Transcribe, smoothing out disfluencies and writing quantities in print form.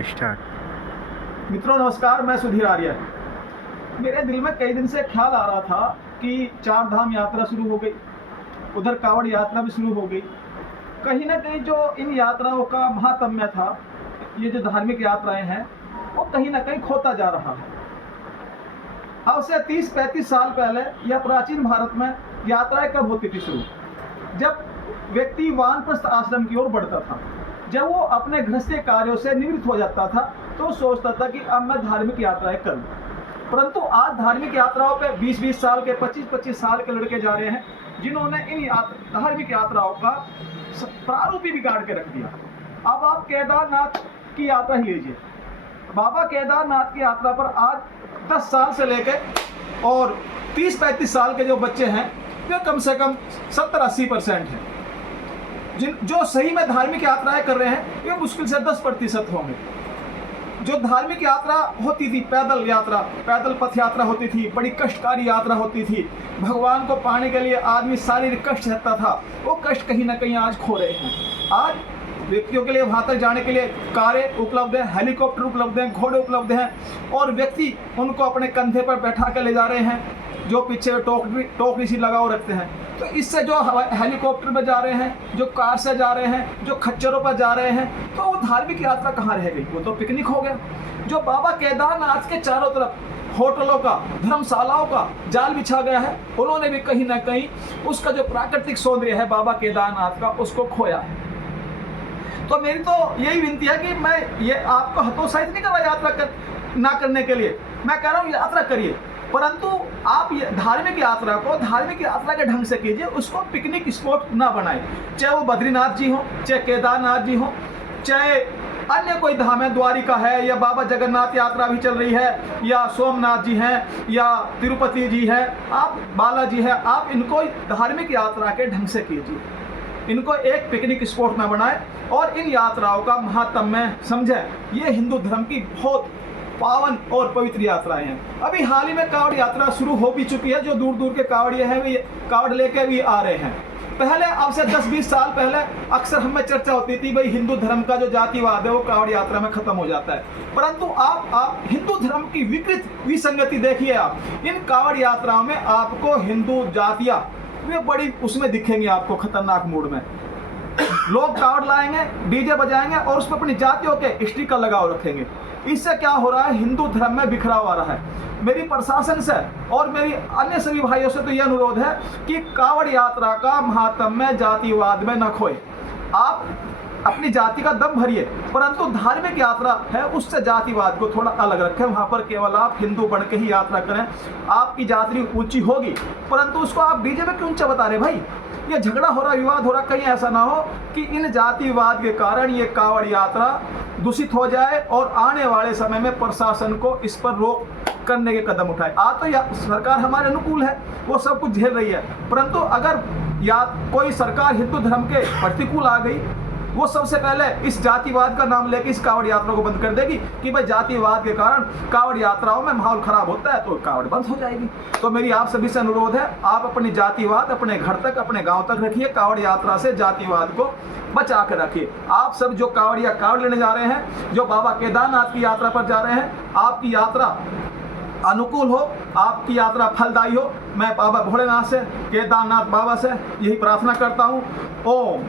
Start. मित्रों नमस्कार, मैं सुधीर आर्य। मेरे दिल में कई दिन से ख्याल आ रहा था कि चार धाम यात्रा शुरू हो गई, उधर कावड़ यात्रा भी शुरू हो गई। कहीं ना कहीं जो इन यात्राओं का महात्म्य था, ये जो धार्मिक यात्राएं हैं, वो कहीं ना कहीं खोता जा रहा है। अब से 30-35 साल पहले यह प्राचीन भारत में यात्राएं कब होती थी शुरू? जब व्यक्ति वानप्रस्थ आश्रम की ओर बढ़ता था, जब वो अपने गृहस्थी कार्यों से निवृत्त हो जाता था, तो सोचता था कि अब मैं धार्मिक यात्राएं करूं। परंतु आज धार्मिक यात्राओं पे 20-20 साल के 25-25 साल के लड़के जा रहे हैं, जिन्होंने इन धार्मिक यात्राओं का प्रारूप ही बिगाड़ के रख दिया। अब आप केदारनाथ की यात्रा ही लीजिए। बाबा केदारनाथ की यात्रा पर आज 10 साल से लेकर और 30-35 साल के जो बच्चे हैं, वे कम से कम 70-80% हैं। जो सही में धार्मिक यात्राएं कर रहे हैं, ये मुश्किल से 10% होंगे। जो धार्मिक यात्रा होती थी, पैदल पथ यात्रा होती थी, बड़ी कष्टकारी यात्रा होती थी, भगवान को पाने के लिए आदमी शारीरिक कष्ट सहता था, वो कष्ट कहीं ना कहीं आज खो रहे हैं। आज व्यक्तियों के लिए वहाँ तक जाने के लिए कारें उपलब्ध हैं, हेलीकॉप्टर उपलब्ध हैं, घोड़े उपलब्ध हैं, और व्यक्ति उनको अपने कंधे पर बैठा कर ले जा रहे हैं, जो पीछे टोकरी सी लगाओ रखते हैं। तो इससे जो हेलीकॉप्टर में जा रहे हैं, जो कार से जा रहे हैं, जो खच्चरों पर जा रहे हैं, तो वो धार्मिक यात्रा कहाँ रह गई? वो तो पिकनिक हो गया। जो बाबा केदारनाथ के चारों तरफ होटलों का, धर्मशालाओं का जाल बिछा गया है, उन्होंने भी कहीं ना कहीं उसका जो प्राकृतिक सौंदर्य है बाबा केदारनाथ का, उसको खोया है। तो मेरी तो यही विनती है कि मैं ये आपको हतोत्साहित नहीं कर रहा यात्रा ना करने के लिए। मैं कह रहा हूँ यात्रा करिए, परंतु आप धार्मिक यात्रा को धार्मिक यात्रा के ढंग से कीजिए, उसको पिकनिक स्पॉट ना बनाएं। चाहे वो बद्रीनाथ जी हो, चाहे केदारनाथ जी हो, चाहे अन्य कोई धाम है, द्वारिका है, या बाबा जगन्नाथ यात्रा भी चल रही है, या सोमनाथ जी हैं, या तिरुपति जी है, आप बालाजी है, आप इनको धार्मिक यात्रा के ढंग से कीजिए। इनको एक पिकनिक स्पॉट में बनाएं और इन यात्राओं का महात्म्य समझें। ये हिंदू धर्म की बहुत पावन और पवित्र यात्राएं हैं। अभी हाल ही में कावड़ यात्रा शुरू हो भी चुकी है। जो दूर दूर के कावड़िए हैं, वे कावड़ लेके भी आ रहे हैं। पहले अब से 10-20 साल पहले अक्सर हमें चर्चा होती थी, भाई हिंदू धर्म का जो जातिवाद है वो कावड़ यात्रा में खत्म हो जाता है। परंतु आप हिंदू धर्म की विकृत विसंगति देखिए। आप इन कावड़ यात्राओं में आपको हिंदू जातियां वे बड़ी उसमें दिखेंगी आपको खतरनाक मूड में। लोग कावड़ लाएंगे, डीजे बजाएंगे और उस पर अपनी जातियों के स्टिकर लगाओ रखेंगे। इससे क्या हो रहा है? हिंदू धर्म में बिखराव आ रहा है। मेरी प्रशासन से और मेरी अन्य सभी भाइयों से तो यह अनुरोध है कि कावड़ यात्रा का महात्म्य जातिवाद में न खोए। आप अपनी जाति का दम भरिए, परंतु धार्मिक यात्रा है उससे जातिवाद को थोड़ा अलग रखें। वहां पर केवल आप हिंदू बन के ही यात्रा करें। आपकी जाति ऊंची होगी, परंतु उसको आप डीजे में क्यों ऊंचा बता रहे भाई? ये झगड़ा हो रहा, विवाद हो रहा, कहीं ऐसा ना हो कि इन जातिवाद के कारण ये कावड़ यात्रा दूषित हो जाए और आने वाले समय में प्रशासन को इस पर रोक करने के कदम उठाए। आज तो सरकार हमारे अनुकूल है, वो सब कुछ झेल रही है, परंतु अगर कोई सरकार हिंदू धर्म के प्रतिकूल आ गई, वो सबसे पहले इस जातिवाद का नाम लेके इस कावड़ यात्रा को बंद कर देगी कि भाई जातिवाद के कारण कावड़ यात्राओं में माहौल खराब होता है, तो कावड़ बंद हो जाएगी। तो मेरी आप सभी से अनुरोध है, आप अपनी जातिवाद अपने घर तक, अपने गांव तक रखिए। कावड़ यात्रा से जातिवाद को बचा कर रखिए। आप सब जो कावड़ लेने जा रहे हैं, जो बाबा केदारनाथ की यात्रा पर जा रहे हैं, आपकी यात्रा अनुकूल हो, आपकी यात्रा फलदायी हो। मैं बाबा भोलेनाथ से, केदारनाथ बाबा से यही प्रार्थना करता हूँ। ओम